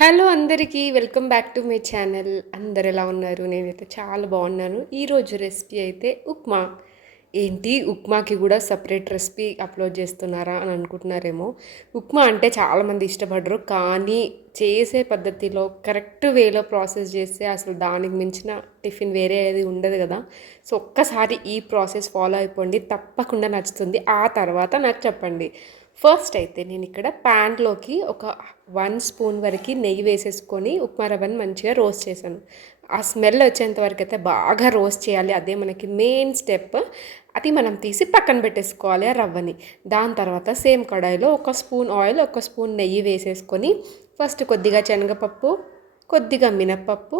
Hello అందరికీ welcome back to my channel. అందరు ఎలా ఉన్నారు? నేనైతే చాలా బాగున్నాను. ఈరోజు రెసిపీ అయితే ఉప్మా. ఏంటి? ఉప్మాకి కూడా సపరేట్ రెసిపీ అప్లోడ్ చేస్తున్నారా అని అనుకుంటున్నారేమో. ఉప్మా అంటే చాలామంది ఇష్టపడరు కానీ చేసే పద్ధతిలో కరెక్ట్ వేలో ప్రాసెస్ చేస్తే అసలు దానికి మించిన టిఫిన్ వేరే ఏది ఉండదు కదా. సో ఒక్కసారి ఈ ప్రాసెస్ ఫాలో అయిపోండి. తప్పకుండా నచ్చుతుంది. ఆ తర్వాత నాకు చెప్పండి. ఫస్ట్ అయితే నేను ఇక్కడ ప్యాన్లోకి ఒక వన్ స్పూన్ వరకు నెయ్యి వేసేసుకొని ఉప్మా రవ్వని మంచిగా రోస్ట్ చేశాను. ఆ స్మెల్ వచ్చేంత వరకు అయితే బాగా రోస్ట్ చేయాలి. అదే మనకి మెయిన్ స్టెప్ అది మనం తీసి పక్కన పెట్టేసుకోవాలి ఆ రవ్వని. దాని తర్వాత సేమ్ కడాయిలో ఒక స్పూన్ ఆయిల్ ఒక స్పూన్ నెయ్యి వేసేసుకొని ఫస్ట్ కొద్దిగా శనగపప్పు కొద్దిగా మినప్పప్పు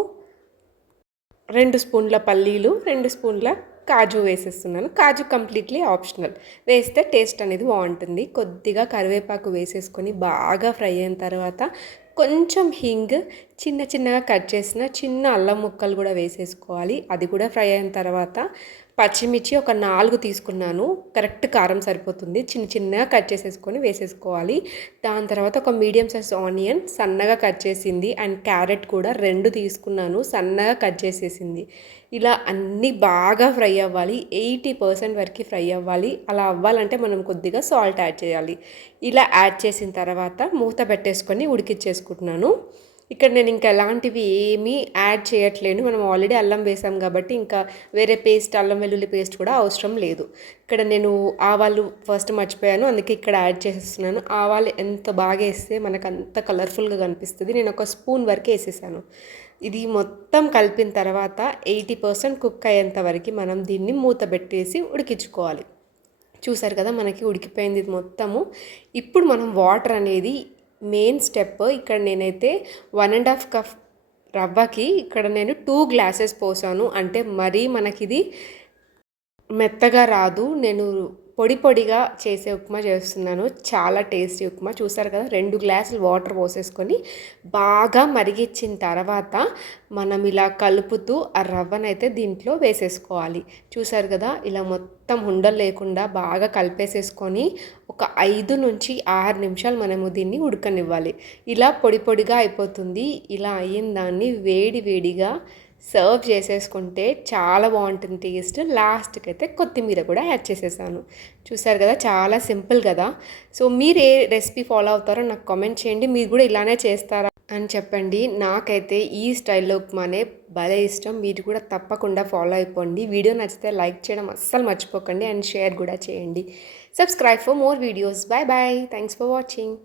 రెండు స్పూన్ల పల్లీలు రెండు స్పూన్ల కాజు వేసేస్తున్నాను. కాజు కంప్లీట్లీ ఆప్షనల్. వేస్తే టేస్ట్ అనేది బాగుంటుంది. కొద్దిగా కరివేపాకు వేసేసుకొని బాగా ఫ్రై అయిన తర్వాత కొంచెం హింగ్ చిన్న చిన్నగా కట్ చేసిన చిన్న అల్లం ముక్కలు కూడా వేసేసుకోవాలి. అది కూడా ఫ్రై అయిన తర్వాత పచ్చిమిర్చి ఒక నాలుగు తీసుకున్నాను. కరెక్ట్ కారం సరిపోతుంది. చిన్న చిన్నగా కట్ చేసేసుకొని వేసేసుకోవాలి. దాని తర్వాత ఒక మీడియం సైజ్ ఆనియన్ సన్నగా కట్ చేసింది. అండ్ క్యారెట్ కూడా రెండు తీసుకున్నాను. సన్నగా కట్ చేసేసింది. ఇలా అన్నీ బాగా ఫ్రై అవ్వాలి. ఎయిటీ పర్సెంట్ వరకు ఫ్రై అవ్వాలి. అలా అవ్వాలంటే మనం కొద్దిగా సాల్ట్ యాడ్ చేయాలి. ఇలా యాడ్ చేసిన తర్వాత మూత పెట్టేసుకొని ఉడికిచ్చేసుకుంటున్నాను. ఇక్కడ నేను ఇంకా ఎలాంటివి ఏమీ యాడ్ చేయట్లేను. మనం ఆల్రెడీ అల్లం వేసాం కాబట్టి ఇంకా వేరే పేస్ట్ అల్లం వెల్లుల్లి పేస్ట్ కూడా అవసరం లేదు. ఇక్కడ నేను ఆవాలు ఫస్ట్ మర్చిపోయాను. అందుకే ఇక్కడ యాడ్ చేసేస్తున్నాను ఆవాలు ఎంత బాగా వేస్తే మనకు అంత కలర్ఫుల్గా కనిపిస్తుంది. నేను ఒక స్పూన్ వరకు వేసేసాను. ఇది మొత్తం కలిపిన తర్వాత ఎయిటీ పర్సెంట్ కుక్ అయ్యేంత వరకు మనం దీన్ని మూత పెట్టేసి ఉడికించుకోవాలి. చూసారు కదా మనకి ఉడికిపోయింది ఇది మొత్తము. ఇప్పుడు మనం వాటర్ అనేది మెయిన్ స్టెప్ ఇక్కడ నేనైతే వన్ అండ్ హాఫ్ కప్ రవ్వకి ఇక్కడ నేను టూ గ్లాసెస్ పోసాను. అంటే మరీ మనకిది మెత్తగా రాదు. నేను పొడి పొడిగా చేసే ఉప్మా చేస్తున్నాను. చాలా టేస్టీ ఉప్మా. చూసారు కదా రెండు గ్లాసులు వాటర్ పోసేసుకొని బాగా మరిగించిన తర్వాత మనం ఇలా కలుపుతూ ఆ రవ్వనైతే దీంట్లో వేసేసుకోవాలి. చూసారు కదా ఇలా మొత్తం ఉండలు లేకుండా బాగా కలిపేసేసుకొని ఒక ఐదు నుంచి ఆరు నిమిషాలు మనము దీన్ని ఉడకనివ్వాలి. ఇలా పొడి పొడిగా అయిపోతుంది. ఇలా అయిన దాన్ని వేడి వేడిగా సర్వ్ చేసేసుకుంటే చాలా బాగుంటుంది టేస్ట్. లాస్ట్కి అయితే కొత్తిమీర కూడా యాడ్ చేసేసాను. చూసారు కదా చాలా సింపుల్ కదా. సో మీరు ఏ రెసిపీ ఫాలో అవుతారో నాకు కామెంట్ చేయండి. మీరు కూడా ఇలానే చేస్తారా అని చెప్పండి. నాకైతే ఈ స్టైల్లో ఉప్మానే భలే ఇష్టం. మీరు కూడా తప్పకుండా ఫాలో అయిపోండి. వీడియో నచ్చితే లైక్ చేయడం అస్సలు మర్చిపోకండి అండ్ షేర్ కూడా చేయండి. Subscribe for more videos. Bye bye. Thanks for watching.